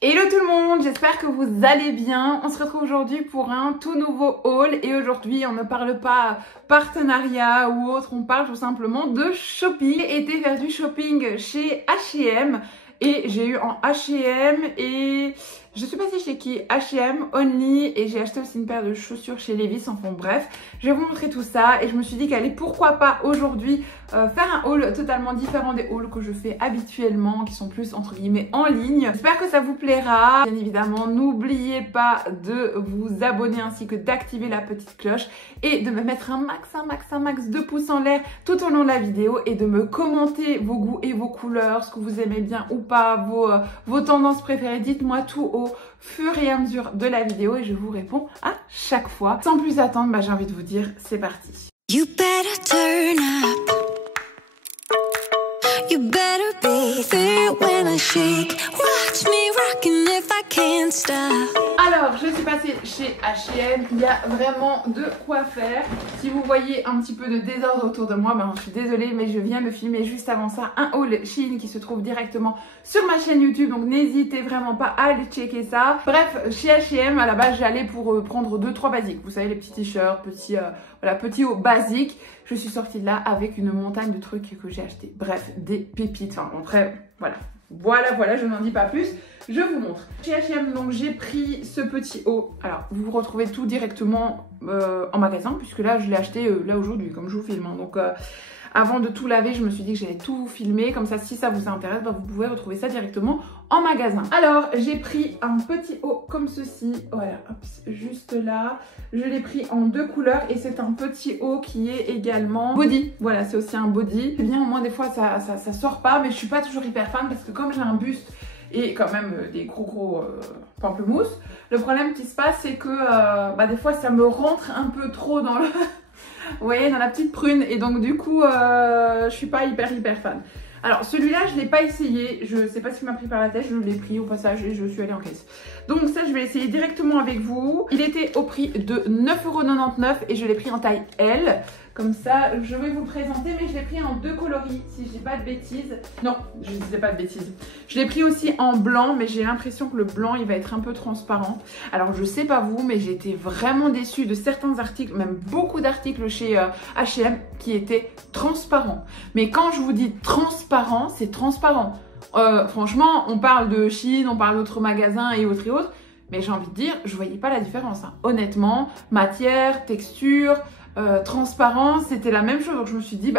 Hello tout le monde, j'espère que vous allez bien. On se retrouve aujourd'hui pour un tout nouveau haul et aujourd'hui on ne parle pas partenariat ou autre, on parle tout simplement de shopping. J'ai été faire du shopping chez H&M et j'ai eu en H&M et je suis passée chez qui? H&M, Only, et j'ai acheté aussi une paire de chaussures chez Levi's. Enfin bref, je vais vous montrer tout ça et je me suis dit qu'allez, pourquoi pas aujourd'hui faire un haul totalement différent des hauls que je fais habituellement, qui sont plus entre guillemets en ligne. J'espère que ça vous plaira. Bien évidemment, n'oubliez pas de vous abonner ainsi que d'activer la petite cloche et de me mettre un max de pouces en l'air tout au long de la vidéo et de me commenter vos goûts et vos couleurs, ce que vous aimez bien ou pas, vos tendances préférées. Dites-moi tout au fur et à mesure de la vidéo et je vous réponds à chaque fois. Sans plus attendre, j'ai envie de vous dire, c'est parti. You better turn up. You better be there when I shake. Watch me rockin' if I can't stop. Alors, je suis passée chez H&M. Il y a vraiment de quoi faire. Si vous voyez un petit peu de désordre autour de moi, je suis désolée, mais je viens de filmer juste avant ça un haul Shein qui se trouve directement sur ma chaîne YouTube. Donc, n'hésitez vraiment pas à aller checker ça. Bref, chez H&M, à la base, j'allais pour prendre 2-3 basiques. Vous savez, les petits t-shirts, petits hauts basiques. Je suis sortie de là avec une montagne de trucs que j'ai acheté. Bref, des pépites. Enfin, après, voilà, je n'en dis pas plus. Je vous montre. Chez H&M, donc j'ai pris ce petit haut. Alors, vous retrouvez tout directement en magasin, puisque là, je l'ai acheté là aujourd'hui, comme je vous filme. Hein. Donc, avant de tout laver, je me suis dit que j'allais tout filmer. Comme ça, si ça vous intéresse, vous pouvez retrouver ça directement en magasin. Alors, j'ai pris un petit haut comme ceci. Voilà, hop, juste là. Je l'ai pris en 2 couleurs et c'est un petit haut qui est également body. Voilà, c'est aussi un body. C'est bien, au moins des fois, ça sort pas. Mais je suis pas toujours hyper fan parce que comme j'ai un buste et quand même des gros pamplemousses, le problème qui se passe, c'est que des fois, ça me rentre un peu trop dans le... Vous voyez, dans la petite prune, et donc du coup je suis pas hyper fan. Alors celui-là je l'ai pas essayé, je sais pas ce qui m'a pris par la tête, je l'ai pris au passage et je suis allée en caisse. Donc ça je vais l'essayer directement avec vous. Il était au prix de 9,99 € et je l'ai pris en taille L. Comme ça, je vais vous le présenter, mais je l'ai pris en 2 coloris, si je dis pas de bêtises. Non, je ne disais pas de bêtises. Je l'ai pris aussi en blanc, mais j'ai l'impression que le blanc, il va être un peu transparent. Alors, je sais pas vous, mais j'ai été vraiment déçue de certains articles, même beaucoup d'articles chez H&M qui étaient transparents. Mais quand je vous dis transparent, c'est transparent. Franchement, on parle de Shein, on parle d'autres magasins et autres. Mais j'ai envie de dire, je voyais pas la différence. Hein. Honnêtement, matière, texture... transparence, c'était la même chose. Donc je me suis dit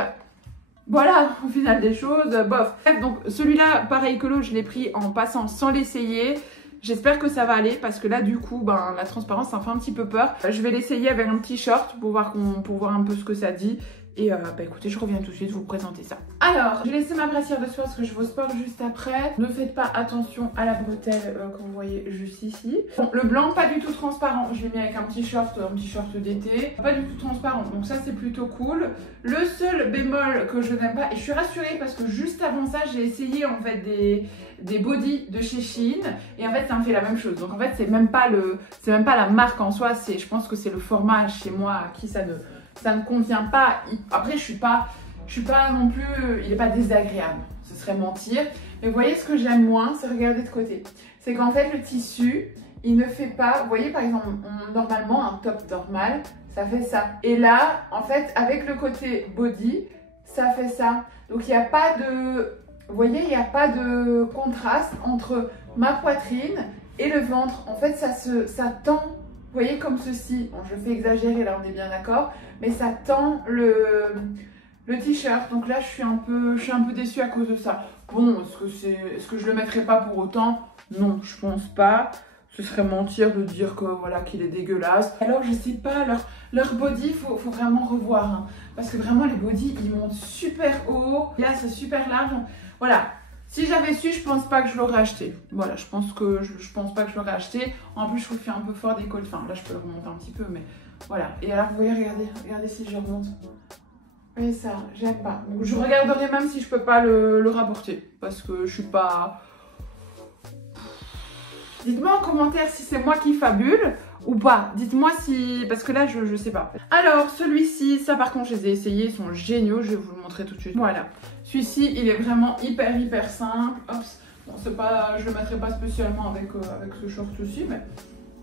voilà, au final des choses, bof. Donc celui-là, pareil que l'autre, je l'ai pris en passant sans l'essayer. J'espère que ça va aller parce que là du coup la transparence ça me fait un petit peu peur. Je vais l'essayer avec un petit short pour voir un peu ce que ça dit. Et écoutez, je reviens tout de suite vous présenter ça. Alors, j'ai laissé ma brassière de soie parce que je vais au sport juste après. Ne faites pas attention à la bretelle que vous voyez juste ici. Bon, le blanc, pas du tout transparent. Je l'ai mis avec un petit short d'été. Pas du tout transparent, donc ça c'est plutôt cool. Le seul bémol que je n'aime pas, et je suis rassurée parce que juste avant ça, j'ai essayé en fait des bodys de chez Shein. Et en fait, ça me fait la même chose. Donc en fait, c'est même pas la marque en soi. Je pense que c'est le format chez moi à qui ça ne convient pas. Après, je suis pas non plus, il n'est pas désagréable, ce serait mentir. Mais vous voyez, ce que j'aime moins, c'est regarder de côté. C'est qu'en fait, le tissu, il ne fait pas, vous voyez, par exemple, normalement, un top normal, ça fait ça. Et là, en fait, avec le côté body, ça fait ça. Donc, il n'y a pas de, vous voyez, il n'y a pas de contraste entre ma poitrine et le ventre. En fait, ça tend. Vous voyez comme ceci, bon, je fais exagérer là, on est bien d'accord, mais ça tend le t-shirt. Donc là, je suis un peu déçue à cause de ça. Bon, est-ce que je le mettrai pas pour autant? Non, je pense pas. Ce serait mentir de dire que voilà qu'il est dégueulasse. Alors, je sais pas, leur body, faut vraiment revoir. Hein, parce que vraiment, les bodys, ils montent super haut. Là, c'est super large. Voilà. Si j'avais su, je pense pas que je l'aurais acheté. Voilà, je pense pas que je l'aurais acheté. En plus, je trouve qu'il fait un peu fort décolle. Enfin, là, je peux le remonter un petit peu, mais voilà. Et alors, vous voyez, regardez si je remonte. Vous voyez ça, j'aime pas. Donc, je regarderai même si je peux pas le rapporter. Parce que je suis pas... Dites-moi en commentaire si c'est moi qui fabule ou pas. Dites-moi si... Parce que là, je sais pas. Alors, celui-ci, ça par contre, je les ai essayés. Ils sont géniaux. Je vais vous le montrer tout de suite. Voilà. Celui-ci, il est vraiment hyper simple. Hop. Bon, c'est pas, je le mettrai pas spécialement avec ce short aussi, mais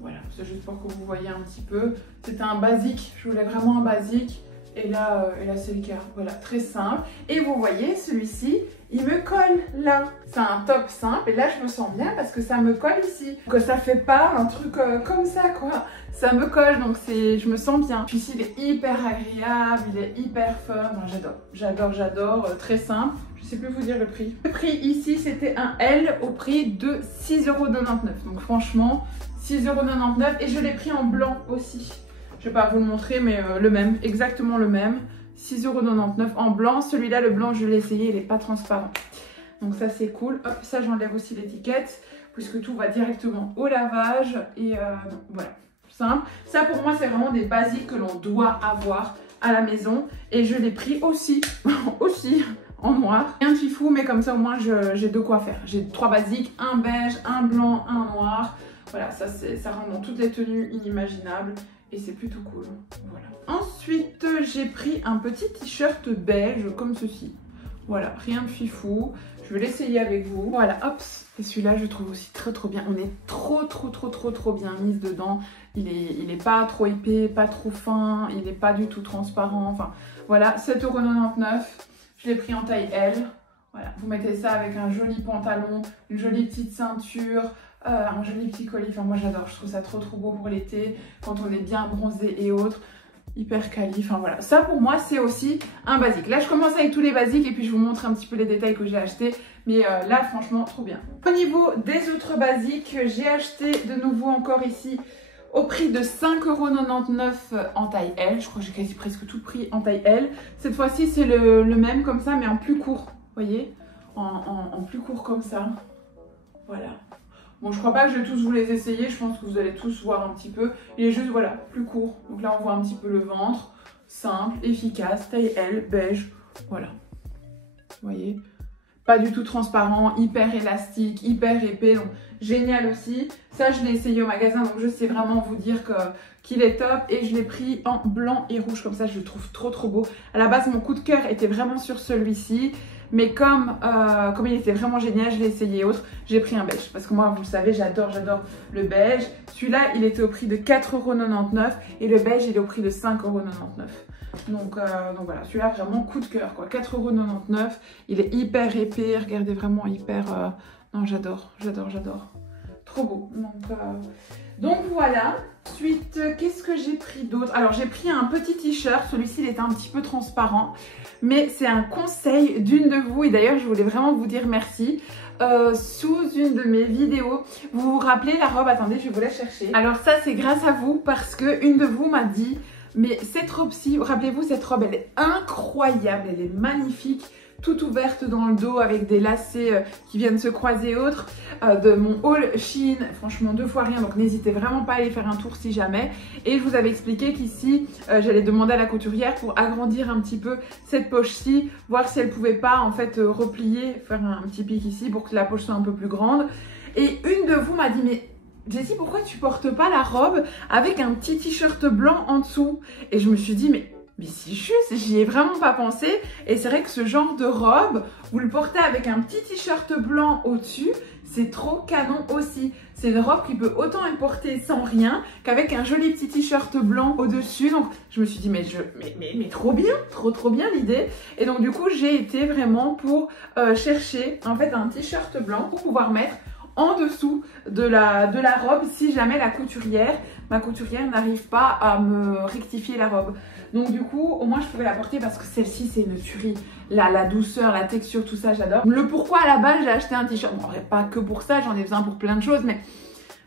voilà, c'est juste pour que vous voyez un petit peu. C'était un basique, je voulais vraiment un basique. Et là c'est le cas. Voilà, très simple. Et vous voyez, celui-ci, il me colle là. C'est un top simple. Et là, je me sens bien parce que ça me colle ici. Que ça fait pas un truc comme ça, quoi. Ça me colle, donc je me sens bien. Celui-ci, il est hyper agréable, il est hyper fun. Enfin, j'adore. Très simple. Je sais plus vous dire le prix. Le prix ici, c'était un L au prix de 6,99 €. Donc franchement, 6,99 € et je l'ai pris en blanc aussi. Je vais pas vous le montrer, mais le même, exactement le même. 6,99 € en blanc. Celui-là, le blanc, je l'ai essayé, il n'est pas transparent. Donc ça, c'est cool. Hop, ça, j'enlève aussi l'étiquette, puisque tout va directement au lavage. Et voilà, simple. Ça, pour moi, c'est vraiment des basiques que l'on doit avoir à la maison. Et je l'ai pris aussi, en noir. Rien de fifou, mais comme ça, au moins, j'ai de quoi faire. J'ai 3 basiques, un beige, un blanc, un noir. Voilà, ça rentre dans toutes les tenues inimaginables. Et c'est plutôt cool. Voilà. Ensuite, j'ai pris un petit t-shirt beige comme ceci. Voilà, rien de fifou. Je vais l'essayer avec vous. Voilà, hop. Et celui-là, je trouve aussi trop bien. On est trop bien mise dedans. Il est pas trop épais, pas trop fin. Il n'est pas du tout transparent. Enfin, voilà, 7,99 €. Je l'ai pris en taille L. Voilà, vous mettez ça avec un joli pantalon, une jolie petite ceinture. Un joli petit colis, enfin moi j'adore, je trouve ça trop beau pour l'été, quand on est bien bronzé et autres, hyper quali, enfin voilà. Ça pour moi c'est aussi un basique. Là je commence avec tous les basiques et puis je vous montre un petit peu les détails que j'ai achetés, mais là franchement trop bien. Au niveau des autres basiques, j'ai acheté de nouveau encore ici au prix de 5,99 € en taille L, je crois que j'ai quasi presque tout pris en taille L. Cette fois-ci c'est le même comme ça mais en plus court, vous voyez, en plus court comme ça, voilà. Bon, je crois pas que je vais tous vous les essayer, je pense que vous allez tous voir un petit peu. Il est juste, voilà, plus court. Donc là, on voit un petit peu le ventre. Simple, efficace, taille L, beige. Voilà. Vous voyez? Pas du tout transparent, hyper élastique, hyper épais. Donc, génial aussi. Ça, je l'ai essayé au magasin, donc je sais vraiment vous dire qu'il est top. Et je l'ai pris en blanc et rouge, comme ça, je le trouve trop beau. À la base, mon coup de cœur était vraiment sur celui-ci. Mais comme il était vraiment génial, je l'ai essayé autre, j'ai pris un beige. Parce que moi, vous le savez, j'adore le beige. Celui-là, il était au prix de 4,99 € et le beige, il est au prix de 5,99 €. Donc voilà, celui-là, vraiment coup de cœur, quoi. 4,99 €, il est hyper épais, regardez, vraiment hyper... Non, j'adore. Trop beau. Donc voilà. Ensuite, qu'est-ce que j'ai pris d'autre? Alors, j'ai pris un petit t-shirt. Celui-ci, il était un petit peu transparent. Mais c'est un conseil d'une de vous. Et d'ailleurs, je voulais vraiment vous dire merci. Sous une de mes vidéos, vous vous rappelez la robe? Attendez, je vais vous la chercher. Alors ça, c'est grâce à vous parce que une de vous m'a dit... Mais cette robe-ci, rappelez-vous, cette robe, elle est incroyable. Elle est magnifique. Toute ouverte dans le dos avec des lacets qui viennent se croiser et autres, de mon haul Shein, franchement 2 fois rien, donc n'hésitez vraiment pas à aller faire un tour si jamais. Et je vous avais expliqué qu'ici j'allais demander à la couturière pour agrandir un petit peu cette poche-ci, voir si elle pouvait pas en fait replier, faire un petit pic ici pour que la poche soit un peu plus grande. Et une de vous m'a dit mais Jessie, pourquoi tu portes pas la robe avec un petit t-shirt blanc en dessous? Et je me suis dit mais si juste, j'y ai vraiment pas pensé. Et c'est vrai que ce genre de robe, vous le portez avec un petit t-shirt blanc au-dessus, c'est trop canon aussi. C'est une robe qui peut autant être portée sans rien qu'avec un joli petit t-shirt blanc au-dessus. Donc je me suis dit mais trop bien l'idée. Et donc du coup j'ai été vraiment pour chercher en fait un t-shirt blanc pour pouvoir mettre en dessous de la robe si jamais ma couturière n'arrive pas à me rectifier la robe. Donc du coup, au moins je pouvais la porter parce que celle-ci c'est une tuerie. La douceur, la texture, tout ça j'adore. Le pourquoi à la base j'ai acheté un t-shirt, bon pas que pour ça, j'en ai besoin pour plein de choses, mais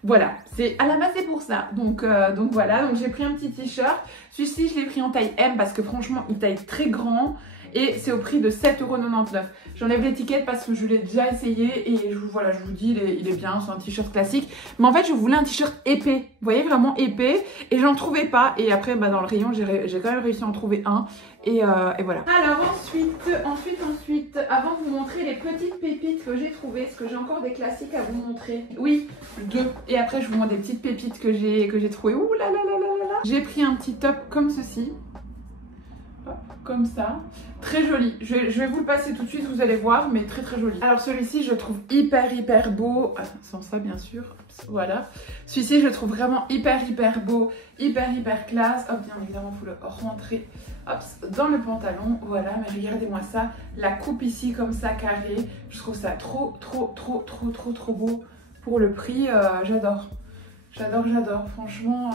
voilà, à la base c'est pour ça. Donc voilà, donc j'ai pris un petit t-shirt. Celui-ci je l'ai pris en taille M parce que franchement il taille très grand. Et c'est au prix de 7,99 €. J'enlève l'étiquette parce que je l'ai déjà essayé et voilà, je vous dis, il est bien, c'est un t-shirt classique. Mais en fait, je voulais un t-shirt épais, vous voyez, vraiment épais. Et j'en trouvais pas. Et après, dans le rayon, j'ai quand même réussi à en trouver un. Et voilà. Alors ensuite, avant de vous montrer les petites pépites que j'ai trouvées, parce que j'ai encore des classiques à vous montrer. Oui, 2. Et après, je vous montre des petites pépites que j'ai trouvées. Ouh là là là là là là. J'ai pris un petit top comme ceci. Hop. comme ça. Très joli. Je vais vous le passer tout de suite, vous allez voir, mais très très joli. Alors celui-ci, je le trouve hyper beau. Sans ça, bien sûr. Voilà. Celui-ci, je le trouve vraiment hyper beau, hyper classe. Hop, bien évidemment, il faut le rentrer hop, dans le pantalon. Voilà, mais regardez-moi ça. La coupe ici, comme ça, carrée. Je trouve ça trop beau. Pour le prix, j'adore. J'adore. Franchement...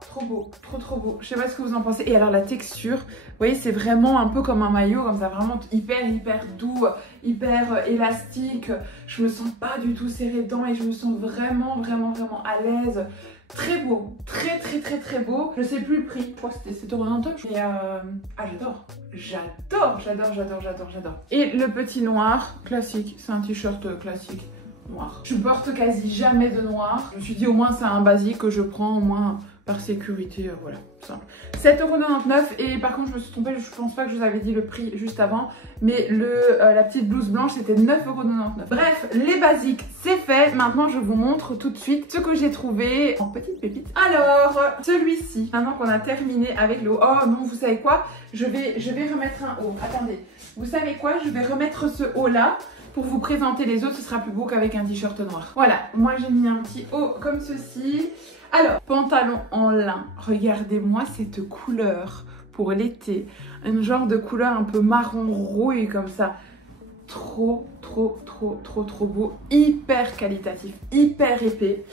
trop beau, trop beau. Je sais pas ce que vous en pensez. Et alors la texture, vous voyez, c'est vraiment un peu comme un maillot, comme ça, vraiment hyper doux, hyper élastique. Je me sens pas du tout serrée dedans et je me sens vraiment à l'aise. Très beau, très beau. Je sais plus le prix. Je crois que c'était 7,99 €. Et j'adore. Et le petit noir, classique. C'est un t-shirt classique noir. Je porte quasi jamais de noir. Je me suis dit au moins c'est un basique que je prends au moins par sécurité, voilà, simple. 7,99 € et par contre je me suis trompée, je pense pas que je vous avais dit le prix juste avant, mais la petite blouse blanche c'était 9,99 €. Bref, les basiques c'est fait, maintenant je vous montre tout de suite ce que j'ai trouvé en petite pépite. Alors, celui-ci, maintenant qu'on a terminé avec le haut, oh non, vous savez quoi, je vais remettre un haut, attendez, vous savez quoi, je vais remettre ce haut là. Pour vous présenter les autres, ce sera plus beau qu'avec un t-shirt noir. Voilà, moi j'ai mis un petit haut comme ceci. Alors, pantalon en lin, regardez-moi cette couleur pour l'été. Un genre de couleur un peu marron rouille comme ça. Trop beau, hyper qualitatif, hyper épais.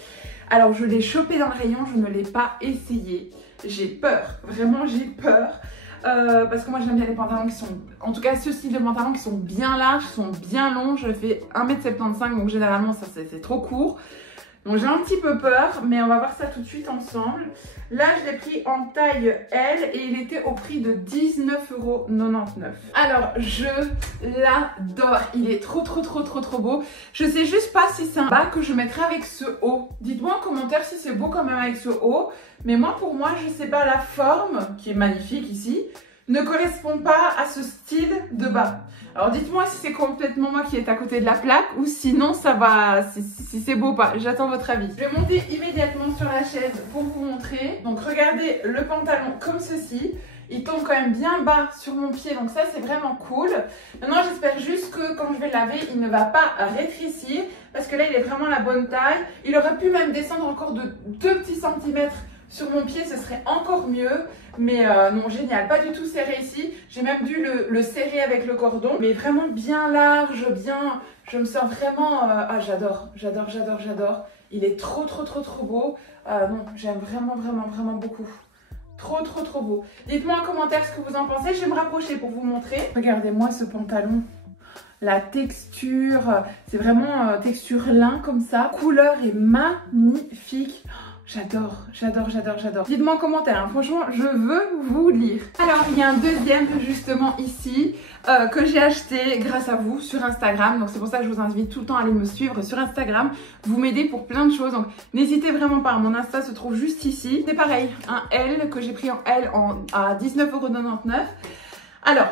Alors, je l'ai chopé dans le rayon, je ne l'ai pas essayé. J'ai peur, vraiment j'ai peur. Parce que moi j'aime bien les pantalons qui sont, en tout cas ce style de pantalons qui sont bien larges, qui sont bien longs. Je fais 1,75 m, donc généralement ça c'est trop court. Donc j'ai un petit peu peur, mais on va voir ça tout de suite ensemble. Là je l'ai pris en taille L et il était au prix de 19,99 €. Alors je l'adore, il est trop beau. Je sais juste pas si c'est un bas que je mettrai avec ce haut. Dites-moi en commentaire si c'est beau quand même avec ce haut. Mais moi pour moi je sais pas, la forme qui est magnifique ici ne correspond pas à ce style de bas. Alors dites-moi si c'est complètement moi qui est à côté de la plaque ou sinon ça va, si c'est beau ou pas. J'attends votre avis. Je vais monter immédiatement sur la chaise pour vous montrer. Donc regardez le pantalon comme ceci. Il tombe quand même bien bas sur mon pied, donc ça c'est vraiment cool. Maintenant j'espère juste que quand je vais le laver, il ne va pas rétrécir parce que là il est vraiment la bonne taille. Il aurait pu même descendre encore de 2 petits centimètres sur mon pied, ce serait encore mieux. Mais non, génial, pas du tout serré ici. J'ai même dû le serrer avec le cordon. Mais vraiment bien large, bien... Je me sens vraiment... Ah, j'adore. Il est trop beau. Non, j'aime vraiment beaucoup. Trop beau. Dites-moi en commentaire ce que vous en pensez. Je vais me rapprocher pour vous montrer. Regardez-moi ce pantalon. La texture, c'est vraiment texture lin comme ça. Couleur est magnifique. J'adore. Dites-moi en commentaire, hein. Franchement, je veux vous lire. Alors, il y a un deuxième justement ici que j'ai acheté grâce à vous sur Instagram. Donc, c'est pour ça que je vous invite tout le temps à aller me suivre sur Instagram. Vous m'aidez pour plein de choses. Donc, n'hésitez vraiment pas. Mon Insta se trouve juste ici. C'est pareil, un L que j'ai pris en L à 19,99 €. Alors,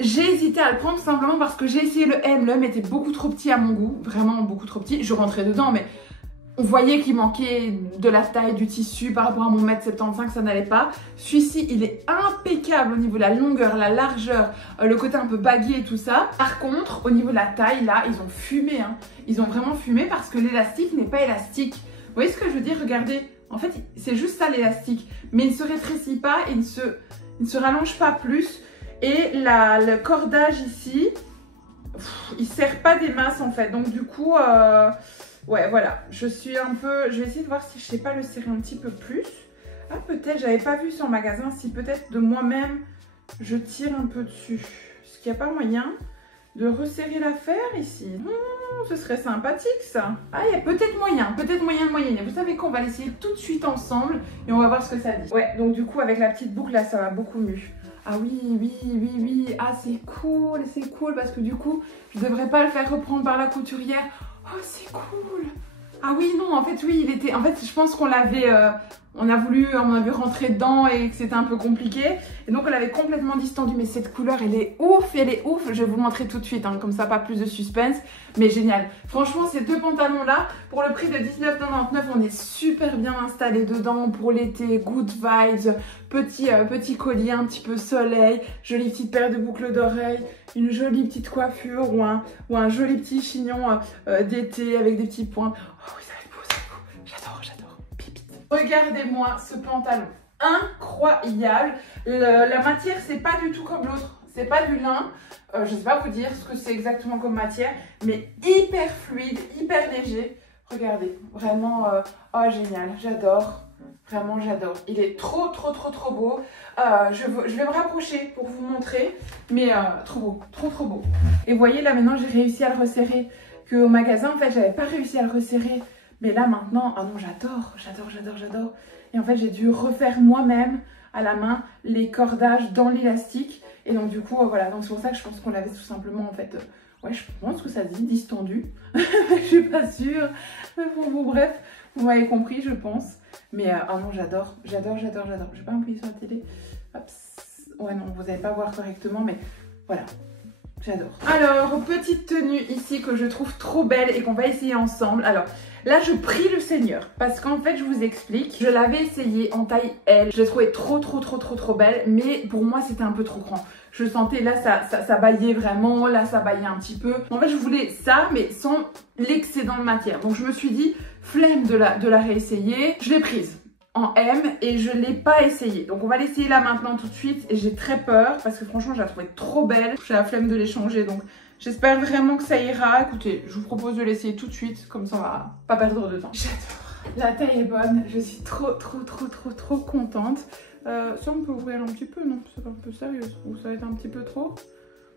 j'ai hésité à le prendre simplement parce que j'ai essayé le M. Le M était beaucoup trop petit à mon goût. Vraiment beaucoup trop petit. Je rentrais dedans, mais... On voyait qu'il manquait de la taille du tissu par rapport à mon 1,75 m, ça n'allait pas. Celui-ci, il est impeccable au niveau de la longueur, la largeur, le côté un peu baggy et tout ça. Par contre, au niveau de la taille, là, ils ont fumé. Hein. Ils ont vraiment fumé parce que l'élastique n'est pas élastique. Vous voyez ce que je veux dire? Regardez, en fait, c'est juste ça l'élastique. Mais il ne se rétrécit pas, il ne se rallonge pas plus. Et le cordage ici, il ne serre pas des masses en fait. Donc du coup... ouais, voilà, je vais essayer de voir si je sais pas le serrer un petit peu plus. Ah, peut-être, j'avais pas vu sur le magasin, si peut-être de moi-même, je tire un peu dessus. Est-ce qu'il n'y a pas moyen de resserrer l'affaire ici? Ce serait sympathique ça. Ah, il y a peut-être moyen de moyenner. Vous savez quoi, on va l'essayer tout de suite ensemble et on va voir ce que ça dit. Ouais, donc du coup, avec la petite boucle là, ça va beaucoup mieux. Ah oui. Ah, c'est cool parce que du coup, je devrais pas le faire reprendre par la couturière. Oh, c'est cool. Ah oui, non, en fait, oui, il était... En fait, je pense qu'on l'avait on a voulu rentrer dedans et que c'était un peu compliqué. Et donc on l'avait complètement distendu. Mais cette couleur, elle est ouf, elle est ouf. Je vais vous montrer tout de suite, hein, comme ça pas plus de suspense. Mais génial. Franchement, ces deux pantalons-là, pour le prix de 19,99 €, on est super bien installé dedans pour l'été. Good vibes, petit collier un petit peu soleil, jolie petite paire de boucles d'oreilles, une jolie petite coiffure ou un joli petit chignon d'été avec des petits points. Oh oui, ça va être beau, ça va être beau. J'adore. Pipite. Regardez-moi ce pantalon. Incroyable. La matière, c'est pas du tout comme l'autre. C'est pas du lin. Je sais pas vous dire ce que c'est exactement comme matière, mais hyper fluide, hyper léger. Regardez, vraiment, oh génial, j'adore. Vraiment, j'adore. Il est trop beau. Je vais me rapprocher pour vous montrer, mais trop beau, trop beau. Et vous voyez, là maintenant, j'ai réussi à le resserrer. Qu'au magasin, en fait, j'avais pas réussi à le resserrer. Mais là maintenant, ah non, j'adore. Et en fait, j'ai dû refaire moi-même à la main les cordages dans l'élastique. Et donc du coup, voilà, donc c'est pour ça que je pense qu'on l'avait tout simplement en fait, ouais, je pense que ça se dit distendu. Je suis pas sûre. Bon, bref, vous m'avez compris, je pense. Mais oh non, j'adore. Je vais pas appuyer sur la télé. Hop. Ouais, non, vous n'allez pas voir correctement, mais voilà. J'adore. Alors, petite tenue ici que je trouve trop belle et qu'on va essayer ensemble. Alors, là, je prie le Seigneur parce qu'en fait, je vous explique, je l'avais essayé en taille L. Je l'ai trouvée trop belle, mais pour moi, c'était un peu trop grand. Je sentais, là, ça baillait vraiment, là, ça baillait un petit peu. En fait, je voulais ça, mais sans l'excédent de matière. Donc, je me suis dit, flemme de la réessayer. Je l'ai prise en M et je ne l'ai pas essayé. Donc on va l'essayer là maintenant tout de suite et j'ai très peur parce que franchement je la trouvais trop belle. J'ai la flemme de l'échanger donc j'espère vraiment que ça ira. Écoutez, je vous propose de l'essayer tout de suite comme ça on va pas perdre de temps. J'adore. La taille est bonne, je suis trop contente. Ça on peut ouvrir un petit peu, non? C'est un peu sérieux ou ça va être un petit peu trop?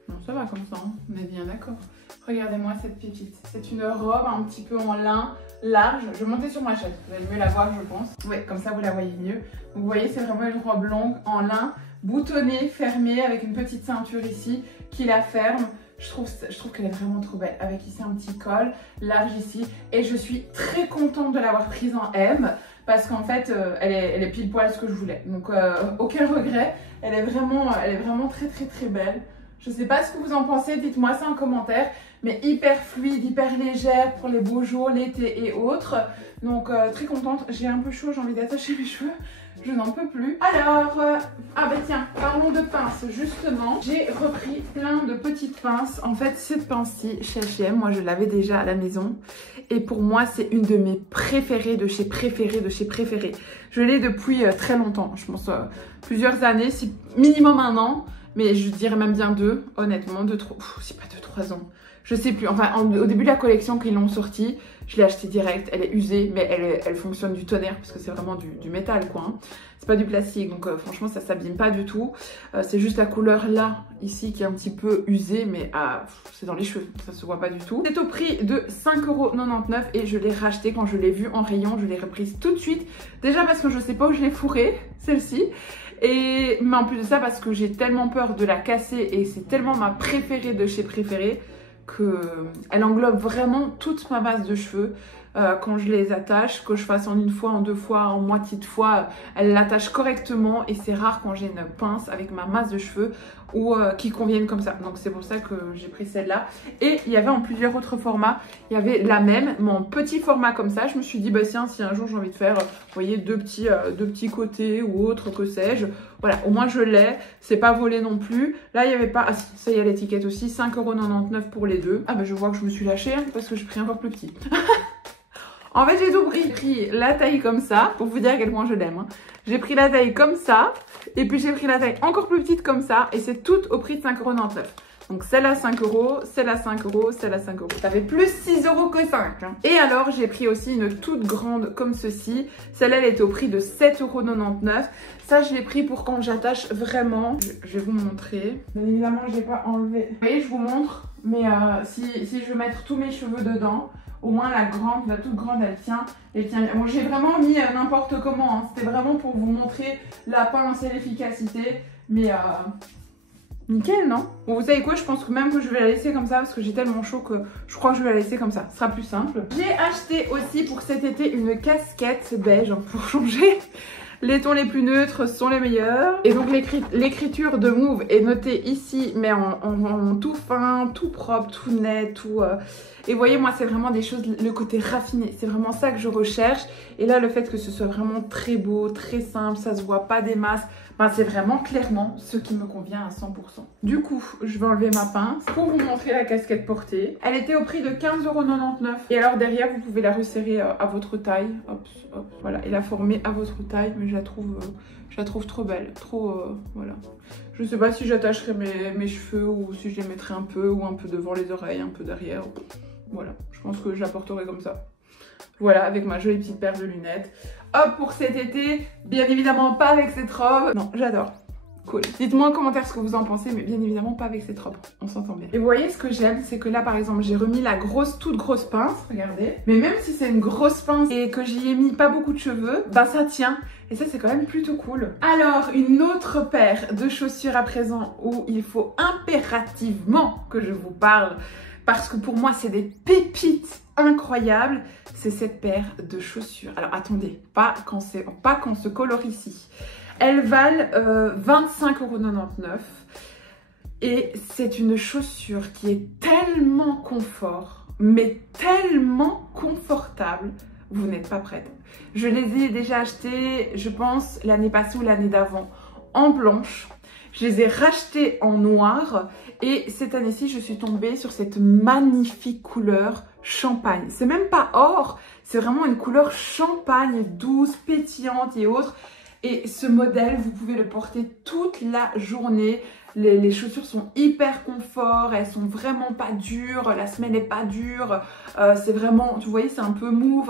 Non, ça va comme ça, hein. On est bien d'accord. Regardez-moi cette pépite. C'est une robe un petit peu en lin large. Je vais monter sur ma chaise. Vous allez mieux la voir, je pense. Oui, comme ça, vous la voyez mieux. Donc, vous voyez, c'est vraiment une robe longue en lin, boutonnée, fermée, avec une petite ceinture ici qui la ferme. Je trouve qu'elle est vraiment trop belle. Avec ici un petit col large ici. Et je suis très contente de l'avoir prise en M. Parce qu'en fait, elle est pile poil ce que je voulais. Donc, aucun regret. Elle est vraiment très belle. Je sais pas ce que vous en pensez, dites-moi ça en commentaire. Mais hyper fluide, hyper légère pour les beaux jours, l'été et autres. Donc très contente. J'ai un peu chaud, j'ai envie d'attacher mes cheveux. Je n'en peux plus. Alors, ah bah tiens, parlons de pinces. Justement, j'ai repris plein de petites pinces. En fait, cette pince-ci, chez H&M, moi je l'avais déjà à la maison. Et pour moi, c'est une de mes préférées, de chez préférées. Je l'ai depuis très longtemps. Je pense plusieurs années, si minimum 1 an. Mais je dirais même bien 2, honnêtement, c'est pas 2-3 ans. Je sais plus, enfin au début de la collection qu'ils l'ont sortie, je l'ai achetée direct, elle est usée, mais elle fonctionne du tonnerre parce que c'est vraiment du métal quoi. Hein. C'est pas du plastique, donc franchement ça s'abîme pas du tout. C'est juste la couleur là, ici, qui est un petit peu usée, mais c'est dans les cheveux, ça se voit pas du tout. C'est au prix de 5,99 € et je l'ai racheté quand je l'ai vue en rayon, je l'ai reprise tout de suite. Déjà parce que je sais pas où je l'ai fourrée, celle-ci. Mais en plus de ça, parce que j'ai tellement peur de la casser et c'est tellement ma préférée de chez préférée qu'elle englobe vraiment toute ma base de cheveux. Quand je les attache, que je fasse en 1 fois, en 2 fois, en moitié de fois, elle l'attache correctement et c'est rare quand j'ai une pince avec ma masse de cheveux ou qui conviennent comme ça. Donc c'est pour ça que j'ai pris celle-là. Et il y avait en plusieurs autres formats, il y avait la même, mais en petit format comme ça. Je me suis dit, bah tiens, si un jour j'ai envie de faire, vous voyez, deux petits côtés ou autre, que sais-je. Voilà, au moins je l'ai, c'est pas volé non plus. Là, il n'y avait pas, ah si, ça y est, l'étiquette aussi, 5,99 € pour les deux. Ah bah je vois que je me suis lâchée hein, parce que j'ai pris encore plus petit. En fait, j'ai tout pris. J'ai pris la taille comme ça, pour vous dire à quel point je l'aime. Hein. J'ai pris la taille comme ça, et puis j'ai pris la taille encore plus petite comme ça, et c'est tout au prix de 5,99 €. Donc celle à 5 €, celle à 5 €, celle à 5 €. Ça fait plus 6 € que 5. Hein. Et alors, j'ai pris aussi une toute grande comme ceci. Celle-là, elle est au prix de 7,99 €. Ça, je l'ai pris pour quand j'attache vraiment. Je vais vous montrer. Bien évidemment, je n'ai pas enlevé. Vous voyez, je vous montre. Mais si je veux mettre tous mes cheveux dedans, au moins la toute grande, elle tient. Bon, j'ai vraiment mis n'importe comment. Hein. C'était vraiment pour vous montrer la pince et l'efficacité. Mais Nickel, non? Bon, vous savez quoi, je pense que même que je vais la laisser comme ça parce que j'ai tellement chaud que je crois que je vais la laisser comme ça. Ce sera plus simple. J'ai acheté aussi pour cet été une casquette beige pour changer. Les tons les plus neutres sont les meilleurs. Et donc l'écriture de Move est notée ici, mais en tout fin, tout propre, tout net, tout... Et vous voyez, moi, c'est vraiment des choses, le côté raffiné. C'est vraiment ça que je recherche. Et là, le fait que ce soit vraiment très beau, très simple, ça se voit pas des masses. Ben, c'est vraiment clairement ce qui me convient à 100%. Du coup, je vais enlever ma pince pour vous montrer la casquette portée. Elle était au prix de 15,99 €. Et alors derrière, vous pouvez la resserrer à votre taille. Hop, hop, voilà. Et la former à votre taille. Mais je la trouve trop belle. Voilà. Je sais pas si j'attacherai mes cheveux ou si je les mettrai un peu ou un peu devant les oreilles, un peu derrière. Voilà. Je pense que je la porterai comme ça. Voilà, avec ma jolie petite paire de lunettes. Hop, pour cet été, bien évidemment pas avec cette robe. Non, j'adore. Cool. Dites-moi en commentaire ce que vous en pensez, mais bien évidemment pas avec cette robe. On s'entend bien. Et vous voyez, ce que j'aime, c'est que là, par exemple, j'ai remis la toute grosse pince. Regardez. Mais même si c'est une grosse pince et que j'y ai mis pas beaucoup de cheveux, bah ça tient. Et ça, c'est quand même plutôt cool. Alors, une autre paire de chaussures à présent où il faut impérativement que je vous parle. Parce que pour moi, c'est des pépites incroyables. C'est cette paire de chaussures. Alors, attendez, pas quand se colore ici. Elles valent 25,99 €. Et c'est une chaussure qui est tellement confort, mais tellement confortable. Vous n'êtes pas prête. Je les ai déjà achetées, je pense, l'année passée ou l'année d'avant, en blanche. Je les ai rachetées en noir et cette année-ci, je suis tombée sur cette magnifique couleur champagne. C'est même pas or, c'est vraiment une couleur champagne, douce, pétillante et autres. Et ce modèle, vous pouvez le porter toute la journée. Les chaussures sont hyper confort, elles sont vraiment pas dures, la semelle n'est pas dure. C'est vraiment, vous voyez, c'est un peu mou.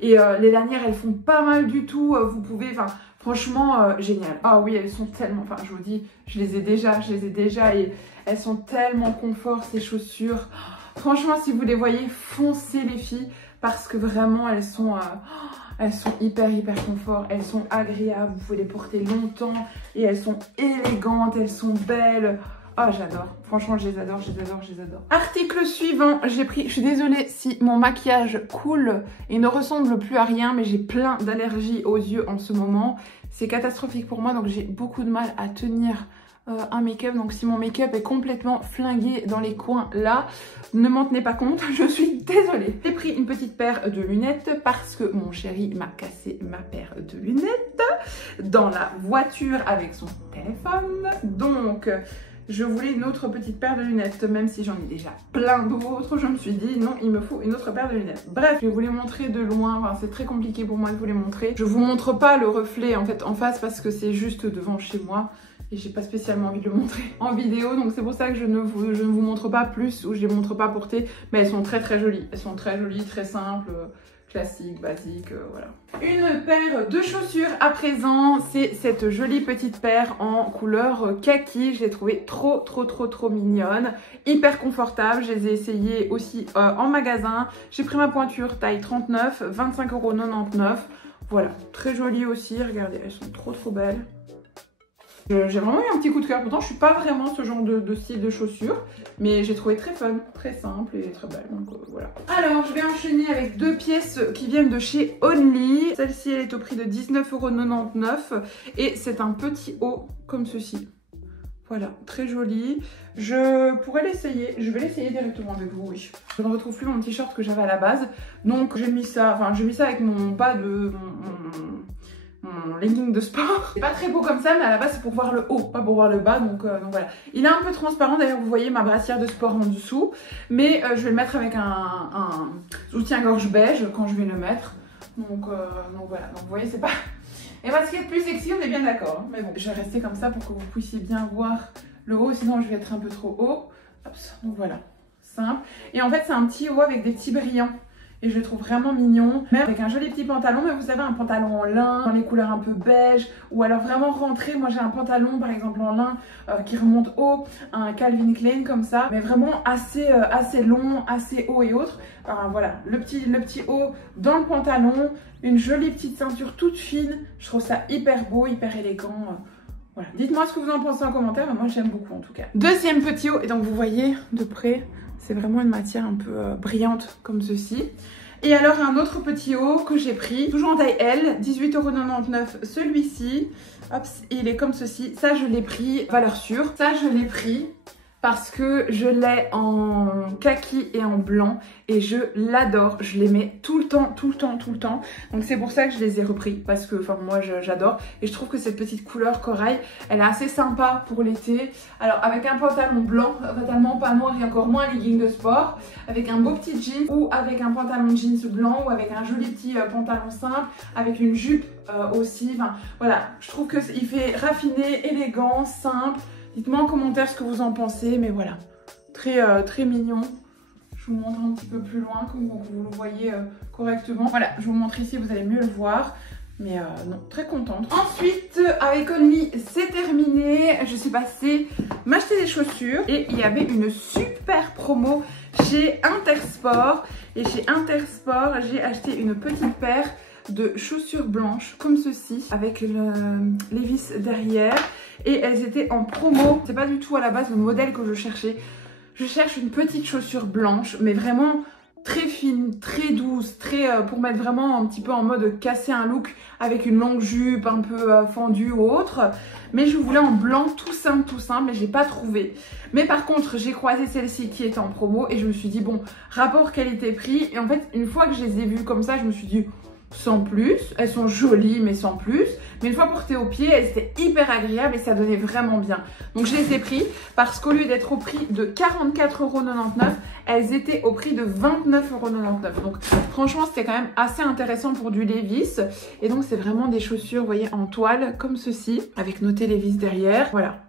Et les lanières, elles font pas mal du tout. Vous pouvez, franchement, génial. Ah oui, elles sont tellement, je vous dis, je les ai déjà et elles sont tellement confort ces chaussures. Franchement, si vous les voyez, foncez les filles parce que vraiment, elles sont hyper confort, elles sont agréables, vous pouvez les porter longtemps et elles sont élégantes, elles sont belles. Oh, j'adore. Franchement, je les adore. Article suivant, j'ai pris... Je suis désolée si mon maquillage coule et ne ressemble plus à rien, mais j'ai plein d'allergies aux yeux en ce moment. C'est catastrophique pour moi, donc j'ai beaucoup de mal à tenir un make-up. Donc si mon make-up est complètement flingué dans les coins là, ne m'en tenez pas compte, je suis désolée. J'ai pris une petite paire de lunettes parce que mon chéri m'a cassé ma paire de lunettes dans la voiture avec son téléphone. Donc... je voulais une autre petite paire de lunettes, même si j'en ai déjà plein d'autres. Je me suis dit non, il me faut une autre paire de lunettes. Bref, je vais vous les montrer de loin. C'est très compliqué pour moi de vous les montrer. Je vous montre pas le reflet en fait en face parce que c'est juste devant chez moi et j'ai pas spécialement envie de le montrer en vidéo. Donc c'est pour ça que je ne vous montre pas plus ou je les montre pas portées. Mais elles sont très jolies. Elles sont très jolies, très simples. Classique, basique, voilà. Une paire de chaussures à présent, c'est cette jolie petite paire en couleur kaki. Je l'ai trouvée trop mignonne, hyper confortable. Je les ai essayées aussi en magasin. J'ai pris ma pointure taille 39, 25,99 €. Voilà, très jolie aussi. Regardez, elles sont trop belles. J'ai vraiment eu un petit coup de cœur. Pourtant, je suis pas vraiment ce genre de style de chaussures. Mais j'ai trouvé très fun, très simple et très belle. Donc voilà. Alors, je vais enchaîner avec deux pièces qui viennent de chez Only. Celle-ci, elle est au prix de 19,99 €. Et c'est un petit haut comme ceci. Voilà, très joli. Je pourrais l'essayer. Je vais l'essayer directement avec vous, oui. Je ne retrouve plus mon petit short que j'avais à la base. Donc, j'ai mis ça avec mon bas de... mon legging de sport. C'est pas très beau comme ça, mais à la base c'est pour voir le haut, pas pour voir le bas, donc voilà. Il est un peu transparent, d'ailleurs vous voyez ma brassière de sport en dessous, mais je vais le mettre avec un soutien-gorge beige quand je vais le mettre. Donc voilà, donc vous voyez c'est pas... Et parce qu'il est plus sexy, on est bien d'accord, hein. Mais bon, je vais rester comme ça pour que vous puissiez bien voir le haut, sinon je vais être un peu trop haut. Hop, donc voilà, simple. Et en fait c'est un petit haut avec des petits brillants. Et je le trouve vraiment mignon, même avec un joli petit pantalon, mais vous savez un pantalon en lin, dans les couleurs un peu beige, ou alors vraiment rentré. Moi j'ai un pantalon par exemple en lin qui remonte haut, un Calvin Klein comme ça, mais vraiment assez long, assez haut et autres. Alors voilà, le petit haut dans le pantalon, une jolie petite ceinture toute fine, je trouve ça hyper beau, hyper élégant. Voilà, dites-moi ce que vous en pensez en commentaire, moi j'aime beaucoup en tout cas. Deuxième petit haut, et donc vous voyez de près, c'est vraiment une matière un peu brillante comme ceci. Et alors un autre petit haut que j'ai pris, toujours en taille L, 18,99 € celui-ci. Hop, il est comme ceci. Ça je l'ai pris, valeur sûre. Ça je l'ai pris parce que je l'ai en kaki et en blanc et je l'adore. Je les mets tout le temps, tout le temps, tout le temps. Donc c'est pour ça que je les ai repris parce que enfin moi j'adore et je trouve que cette petite couleur corail, elle est assez sympa pour l'été. Alors avec un pantalon blanc, totalement pas noir et encore moins un legging de sport, avec un beau petit jean ou avec un pantalon de jeans blanc ou avec un joli petit pantalon simple, avec une jupe aussi. Enfin voilà, je trouve que il fait raffiné, élégant, simple. Dites-moi en commentaire ce que vous en pensez, mais voilà, très mignon. Je vous montre un petit peu plus loin, comme vous le voyez correctement. Voilà, je vous montre ici, vous allez mieux le voir. Mais non, très contente. Ensuite, avec Only, c'est terminé. Je suis passée m'acheter des chaussures. Et il y avait une super promo chez Intersport. Et chez Intersport, j'ai acheté une petite paire de chaussures blanches comme ceci avec les vis derrière et elles étaient en promo. C'est pas du tout à la base le modèle que je cherchais. Je cherche une petite chaussure blanche mais vraiment très fine, très douce, très pour mettre vraiment un petit peu en mode casser un look avec une longue jupe un peu fendue ou autre. Mais je voulais en blanc tout simple et j'ai pas trouvé. Mais par contre j'ai croisé celle-ci qui était en promo et je me suis dit bon, rapport qualité-prix. Et en fait une fois que je les ai vues comme ça, je me suis dit sans plus, elles sont jolies mais sans plus, mais une fois portées au pied, elles étaient hyper agréables et ça donnait vraiment bien. Donc je les ai pris parce qu'au lieu d'être au prix de 44,99 €, elles étaient au prix de 29,99 €. Donc franchement c'était quand même assez intéressant pour du Levi's. Et donc c'est vraiment des chaussures, vous voyez, en toile comme ceci, avec noté Levi's derrière, voilà.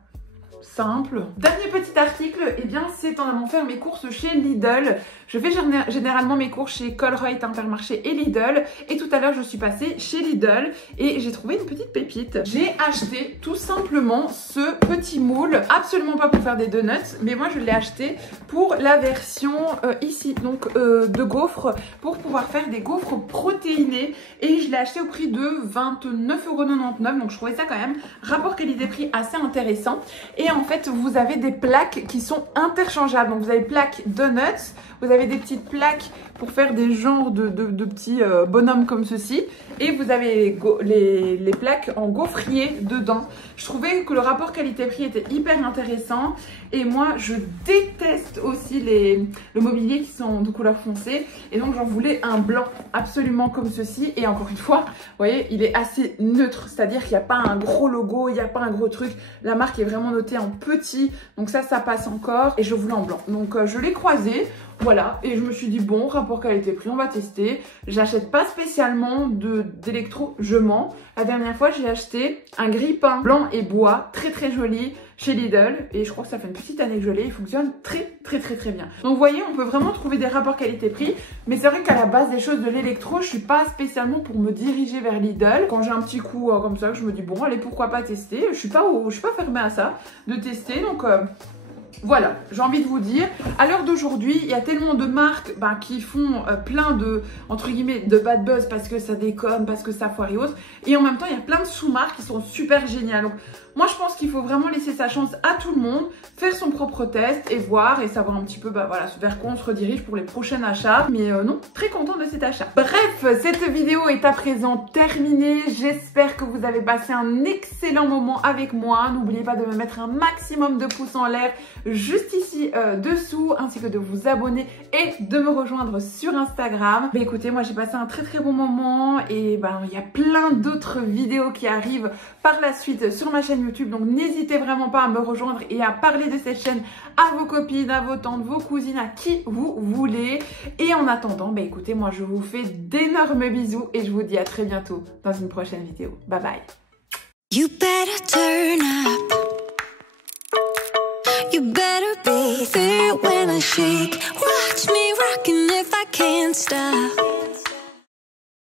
Simple. Dernier petit article, et eh bien c'est en allant faire mes courses chez Lidl. Je fais généralement mes courses chez Colruyt, Intermarché et Lidl. Et tout à l'heure je suis passée chez Lidl et j'ai trouvé une petite pépite. J'ai acheté tout simplement ce petit moule, absolument pas pour faire des donuts, mais moi je l'ai acheté pour la version ici, donc de gaufres, pour pouvoir faire des gaufres protéinées. Et je l'ai acheté au prix de 29,99 €, donc je trouvais ça quand même rapport qualité-prix assez intéressant. Et en fait vous avez des plaques qui sont interchangeables, donc vous avez plaques donuts, vous avez des petites plaques pour faire des genres de petits bonhommes comme ceci, et vous avez les plaques en gaufrier dedans. Je trouvais que le rapport qualité-prix était hyper intéressant, et moi je déteste aussi le mobilier qui sont de couleur foncée, et donc j'en voulais un blanc absolument comme ceci. Et encore une fois, vous voyez, il est assez neutre, c'est-à-dire qu'il n'y a pas un gros logo, il n'y a pas un gros truc, la marque est vraiment notée en petit, donc ça passe encore, et je voulais en blanc, donc je l'ai croisé. Voilà, et je me suis dit bon, rapport qualité-prix, on va tester. J'achète pas spécialement d'électro, je mens. La dernière fois, j'ai acheté un grille-pain blanc et bois, très joli, chez Lidl. Et je crois que ça fait une petite année que je l'ai, il fonctionne très bien. Donc vous voyez, on peut vraiment trouver des rapports qualité-prix. Mais c'est vrai qu'à la base des choses de l'électro, je suis pas spécialement pour me diriger vers Lidl. Quand j'ai un petit coup comme ça, je me dis bon, allez, pourquoi pas tester. Je suis pas fermée à ça, de tester, donc... Voilà, j'ai envie de vous dire, à l'heure d'aujourd'hui, il y a tellement de marques qui font plein de, entre guillemets, de bad buzz parce que ça déconne, parce que ça foire et autres. Et en même temps, il y a plein de sous-marques qui sont super géniales. Donc, moi, je pense qu'il faut vraiment laisser sa chance à tout le monde, faire son propre test et voir et savoir un petit peu voilà, vers quoi on se redirige pour les prochains achats. Mais non, très contente de cet achat. Bref, cette vidéo est à présent terminée. J'espère que vous avez passé un excellent moment avec moi. N'oubliez pas de me mettre un maximum de pouces en l'air juste ici dessous, ainsi que de vous abonner et de me rejoindre sur Instagram. Mais écoutez, moi j'ai passé un très bon moment et il y a plein d'autres vidéos qui arrivent par la suite sur ma chaîne YouTube, donc n'hésitez vraiment pas à me rejoindre et à parler de cette chaîne à vos copines, à vos tantes, vos cousines, à qui vous voulez. Et en attendant, écoutez, moi je vous fais d'énormes bisous et je vous dis à très bientôt dans une prochaine vidéo. Bye bye. You better turn up. You better be there when I shake. Watch me rockin' if I can't stop.